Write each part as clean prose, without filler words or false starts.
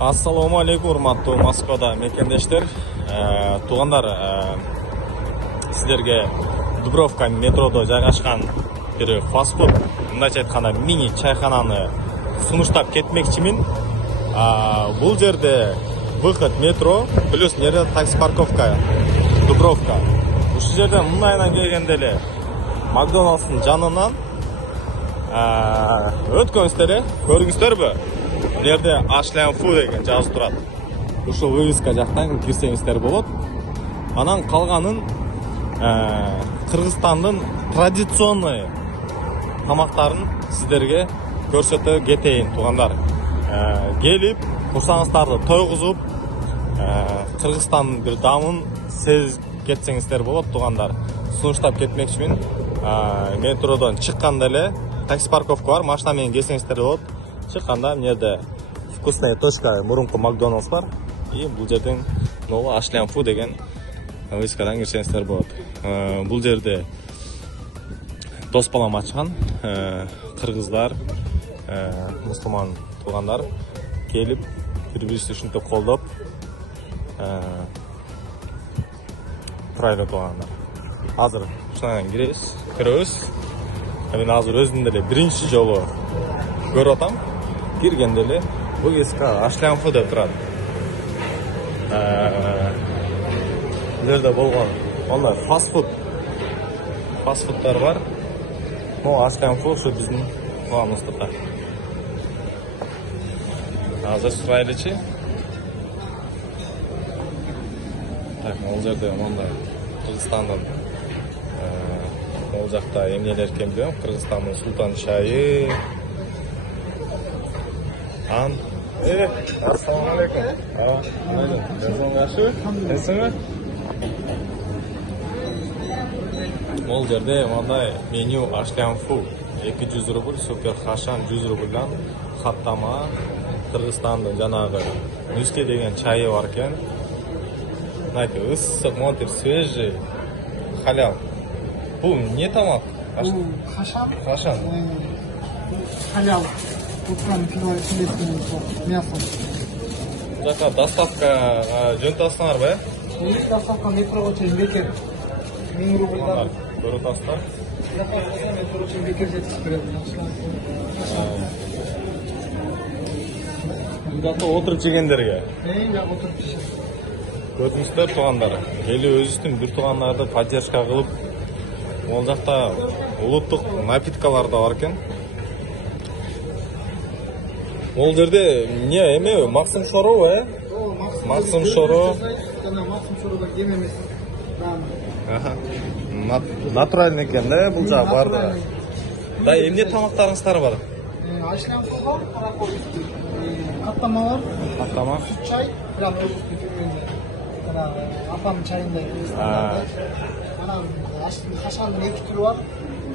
Ассаламу алейкум, урматтуу Москвада мекендештер. Туугандар, сиздерге Дубровка метродо жайгашкан бир фастфуд, мындайча айтканда мини чайхананы сунуштап кетмекчимин. Бул жерде выход метро плюс жерде такси парковка Дубровка. Ушул жерде мындайынан келгенде эле Макдоналдстын жанынан өткөнсүздөр эле көрдүңүздөрбү? Бул жерде Ashland Food деген жазып турат. Ушул вывеска жактан кирсеңиздер болот. Анан калганын Кыргызстандын традиционный тамактарын сиздерге көрсөтө кетейин, туугандар. Келип, курсаңыздарды тойгузуп, Кыргызстандын бир дамын сезип кетсеңиздер болот, туугандар. Сунуштап кетмекчимин. Метродон чыкканда эле такси парковка бар, машина менен келсеңиздер болот. Чыкканда мынерде вкусная точка, мурунку Макдоналдс бар. И бул жерден Ashland Food деген вывескадан кирсеңиздер болот. Бул жерде дос балам ачкан, кыргыздар, мусулман туугандар келип, бири-бирибизди ушинтип колдоп турайлы туугандар. Азыр ушунан киребиз. Мен азыр өзүм деле биринчи жолу көрүп атам. Киргенде эле вывеска Ashland Food деп турат. Бул жерде болгон ондай фастфуддар бар. Ashland Food ушу биздин тууганыбызда. Азыр сурайлычы. Так, бул жерде мондай Кыргызстандын ол жакта эмнелер экен билем, Кыргызстандын султан чайы. Ассаламу алейкум. Бул жерде мондай меню Ashland Food 200 рубль, супер хашан 100 рубльдан каттама Кыргызстандын жанагы Нюске деген чайы бар экен. Знаете, ысык, монтир, свежий, халял. Бул не тамак? Хашан. Халял. Утром мясо. Жака доставка жөнтасыңарбы? Доставка метроға чейин бекер. 1000 рубльдан. Көрүп атасыздар. Метроға чейин бекер жеткизип берет. Жакта отуруп жегендерге. Жак отуруп жешет. Көрдүңүздөр туугандар. Келип өзүбүздүн бир туугандарды поддержка кылып, ол жакта улуттук напиткалар да бар экен. Ол жерде не эме Максим Шоро, Максим Шоро. Максим Шорода кем эмес. Натуральный экен да, бул жак бар да. Да, эмне тамактарыңыздар бар? Ashland Food, пароход, каттамалар, Каттама, чай, прям өзүбүздүн фирменде. Апамдын чайындай. Анан хашандын 2 түрү бар.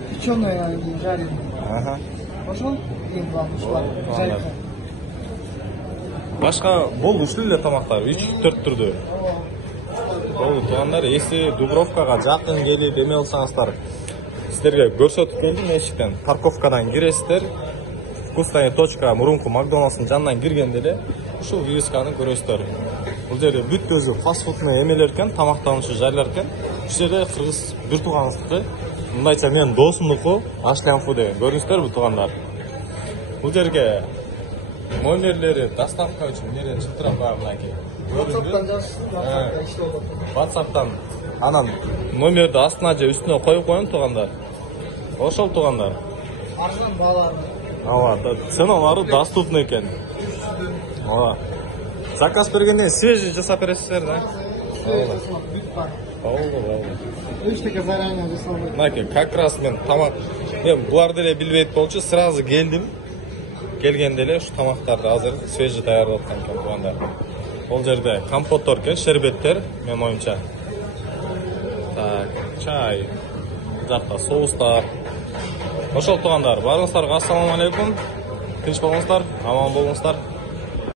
Печеный, жареный. Ошол эң башка башка бул ушул эле тамактар 3-4 түрдө. Бул туугандар, эси Дубровкага жакын келип эме алсаңыздар, сиздерге көрсөтүп келдим эшиктен. Парковкадан киресиздер. Вкусная точка мурунку Макдоналдстын жанынан киргенде эле ушул вывесканы көрөсүздөр. Бул жерде бүт өзү фастфудный эмелер экен, тамактануучу жайлар экен. Ушул жерде кыргыз бир тууганыбыздыкы, мындайча менин досумдуку Ashland Food деген. Көрдүңүздөрбү туугандар? Бул жерге номерлери доставка үчүн эмнеден чыктырам бар мынакей. WhatsApp'tan жазсаң, WhatsApp'тан анан номерди астына же үстүнө коюп коюн туугандар. Ошол туугандар. Арзан баалары. Ценалары доступный экен. Заказ бергенде свежий жасап бересиздер да? Эчтеке заранее жасалбайт. Мынакей, как раз мен тамак, мен буларды эле билбейт болчу, сразу келдим. Келгенде эле ушу тамактарды азыр свежий даярдап аткан экен туугандар. Бул жерде компоттор экен, шербеттер, менин оюмча. Так, чай, жакта соустар. Ошол туугандар, баарыңыздарга ассаламу алейкум. Тынч болуңуздар, аман болуңуздар.